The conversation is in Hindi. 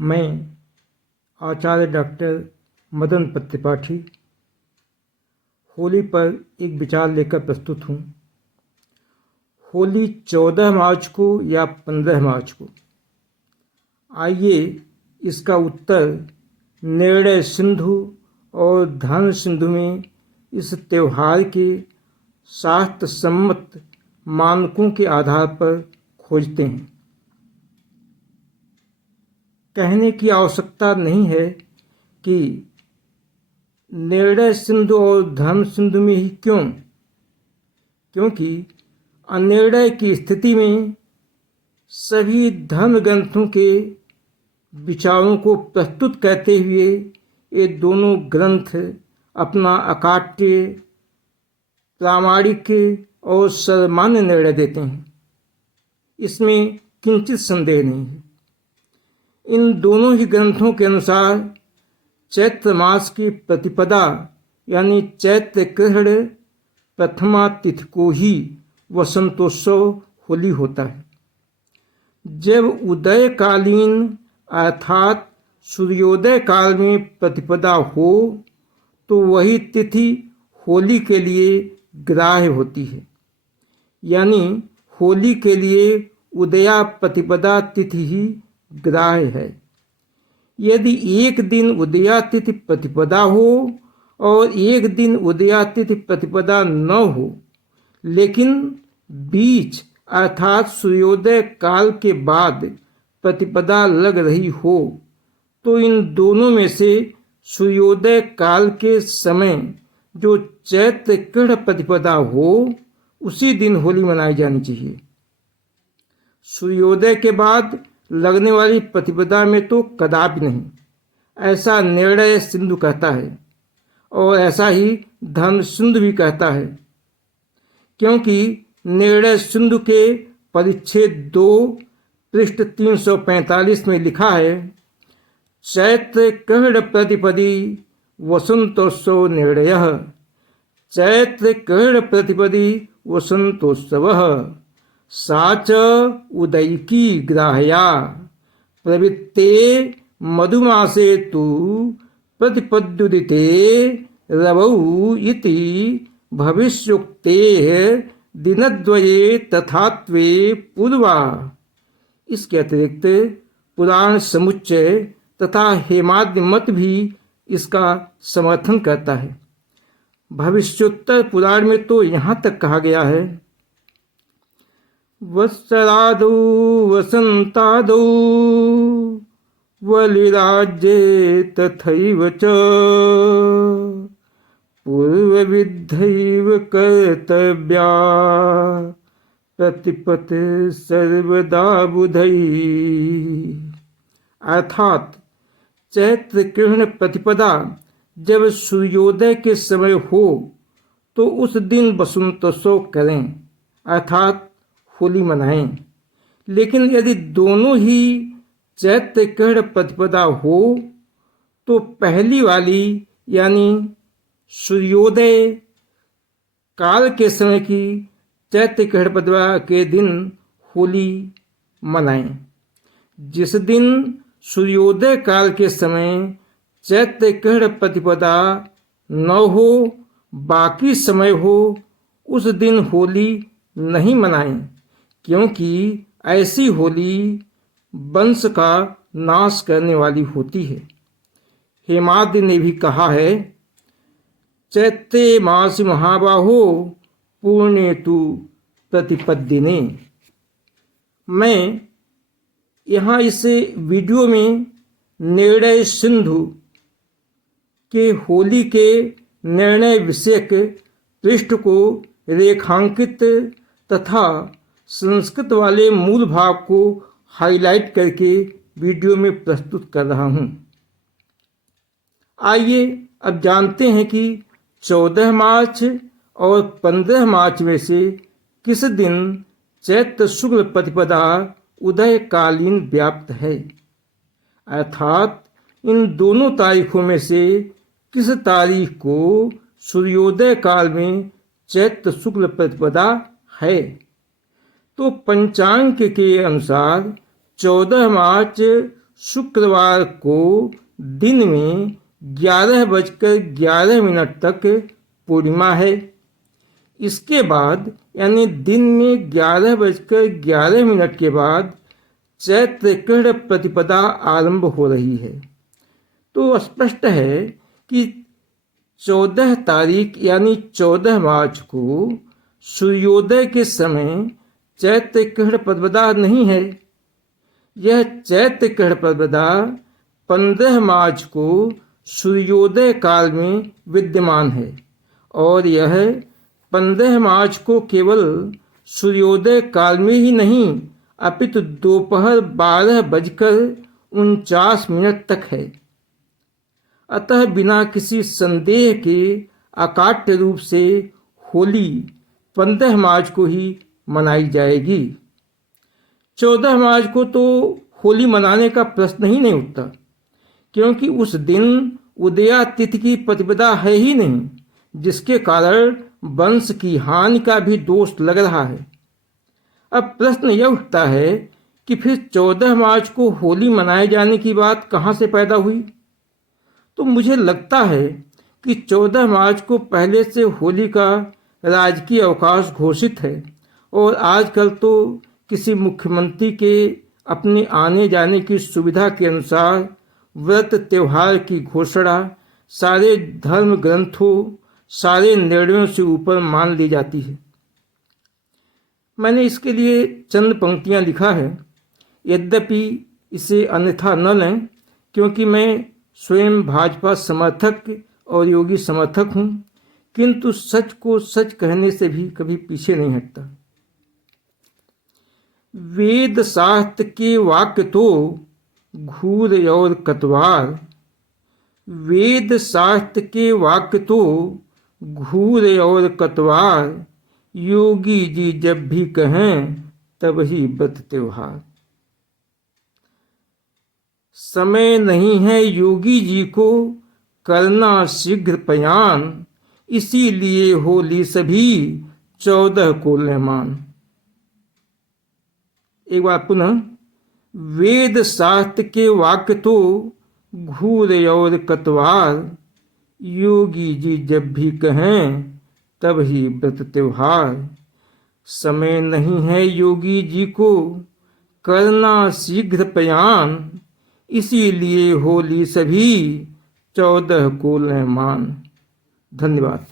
मैं आचार्य डॉक्टर मदन पत त्रिपाठी होली पर एक विचार लेकर प्रस्तुत हूँ। होली 14 मार्च को या 15 मार्च को? आइए इसका उत्तर निर्णय सिंधु और धर्म सिंधु में इस त्यौहार के शास्त्र सम्मत मानकों के आधार पर खोजते हैं। कहने की आवश्यकता नहीं है कि निर्णय सिंधु और धर्म सिंधु में ही क्यों, क्योंकि अनिर्णय की स्थिति में सभी धर्म ग्रंथों के विचारों को प्रस्तुत करते हुए ये दोनों ग्रंथ अपना अकाट्य, प्रामाणिक और सर्वमान्य निर्णय देते हैं। इसमें किंचित संदेह नहीं है। इन दोनों ही ग्रंथों के अनुसार चैत्र मास की प्रतिपदा यानी चैत्र कृष्ण प्रथमा तिथि को ही वसंतोत्सव होली होता है। जब उदयकालीन अर्थात सूर्योदय काल में प्रतिपदा हो तो वही तिथि होली के लिए ग्राह्य होती है, यानी होली के लिए उदया प्रतिपदा तिथि ही ग्राह्य है। यदि एक दिन उदयातिथि प्रतिपदा हो और एक दिन उदयातिथि प्रतिपदा न हो, लेकिन बीच अर्थात सूर्योदय काल के बाद प्रतिपदा लग रही हो, तो इन दोनों में से सूर्योदय काल के समय जो चैत्र कृष्ण प्रतिपदा हो, उसी दिन होली मनाई जानी चाहिए। सूर्योदय के बाद लगने वाली प्रतिपदा में तो कदापि नहीं, ऐसा निर्णय सिंधु कहता है और ऐसा ही धर्म सिंधु भी कहता है, क्योंकि निर्णय सिंधु के परिच्छेद 2 पृष्ठ 345 में लिखा है, चैत्र कृष्ण प्रतिपदी वसंतोत्सव निर्णयः, चैत्र कृष्ण प्रतिपदी वसंतोत्सवः, साच उदयिकी ग्राह्या प्रवृत्ते मधुमासे तु प्रतिपद्युदिते रवौ इति भविष्योक्तेः दिनद्वये तथात्वे पूर्वा। इसके अतिरिक्त पुराण समुच्चय तथा हेमाद्रि मत भी इसका समर्थन करता है। भविष्योत्तर पुराण में तो यहाँ तक कहा गया है, वत्सरादौ वसंतादौ वलिराज्ये तथैव च पूर्वविद्धैव कर्तव्या प्रतिपत् सर्वदा बुधैः। अर्थात चैत्र कृष्ण प्रतिपदा जब सूर्योदय के समय हो तो उस दिन वसंतोत्सव करें अर्थात होली मनाएं। लेकिन यदि दोनों ही चैत्र कृष्ण प्रतिपदा हो तो पहली वाली यानी सूर्योदय काल के समय की चैत्र कृष्ण प्रतिपदा के दिन होली मनाएं। जिस दिन सूर्योदय काल के समय चैत्र कृष्ण प्रतिपदा न हो, बाकी समय हो, उस दिन होली नहीं मनाएं, क्योंकि ऐसी होली वंश का नाश करने वाली होती है। हेमाद्रि ने भी कहा है, चैत्रे मासि महाबाहो पूर्णे तु प्रतिपद्दिने। मैं यहाँ इस वीडियो में निर्णय सिंधु के होली के निर्णय विषयक पृष्ठ को रेखांकित तथा संस्कृत वाले मूल भाग को हाईलाइट करके वीडियो में प्रस्तुत कर रहा हूँ। आइए अब जानते हैं कि 14 मार्च और 15 मार्च में से किस दिन चैत्र शुक्ल प्रतिपदा उदयकालीन व्याप्त है, अर्थात इन दोनों तारीखों में से किस तारीख को सूर्योदय काल में चैत्र शुक्ल प्रतिपदा है। तो पंचांग के अनुसार 14 मार्च शुक्रवार को दिन में 11:11 तक पूर्णिमा है। इसके बाद यानी दिन में 11:11 के बाद चैत्र कृष्ण प्रतिपदा आरंभ हो रही है। तो स्पष्ट है कि 14 तारीख यानी 14 मार्च को सूर्योदय के समय चैत्र कृष्ण प्रतिपदा नहीं है। यह चैत्र कृष्ण प्रतिपदा 15 मार्च को सूर्योदय काल में विद्यमान है और यह 15 मार्च को केवल सूर्योदय काल में ही नहीं अपितु दोपहर 12:49 तक है। अतः बिना किसी संदेह के अकाट्य रूप से होली 15 मार्च को ही मनाई जाएगी। 14 मार्च को तो होली मनाने का प्रश्न ही नहीं उठता, क्योंकि उस दिन उदया तिथि की प्रतिपदा है ही नहीं, जिसके कारण वंश की हानि का भी दोष लग रहा है। अब प्रश्न यह उठता है कि फिर 14 मार्च को होली मनाए जाने की बात कहाँ से पैदा हुई। तो मुझे लगता है कि 14 मार्च को पहले से होली का राजकीय अवकाश घोषित है और आजकल तो किसी मुख्यमंत्री के अपने आने जाने की सुविधा के अनुसार व्रत त्योहार की घोषणा सारे धर्म ग्रंथों, सारे निर्णयों से ऊपर मान ली जाती है। मैंने इसके लिए चंद पंक्तियां लिखा है, यद्यपि इसे अन्यथा न लें, क्योंकि मैं स्वयं भाजपा समर्थक और योगी समर्थक हूं, किंतु सच को सच कहने से भी कभी पीछे नहीं हटता। वेद शास्त्र के वाक्य तो घूर और कतवार, वेद शास्त्र के वाक्य तो घूर और कतवार, योगी जी जब भी कहें तब ही व्रत त्योहार। समय नहीं है योगी जी को करना शीघ्र पयान, इसीलिए होली सभी 14 को ले मान। एक बार पुनः, वेद शास्त्र के वाक्य तो घूर और कतवार, योगी जी जब भी कहें तब ही व्रत त्योहार। समय नहीं है योगी जी को करना शीघ्र पयान, इसीलिए होली सभी 14 को ले मान। धन्यवाद।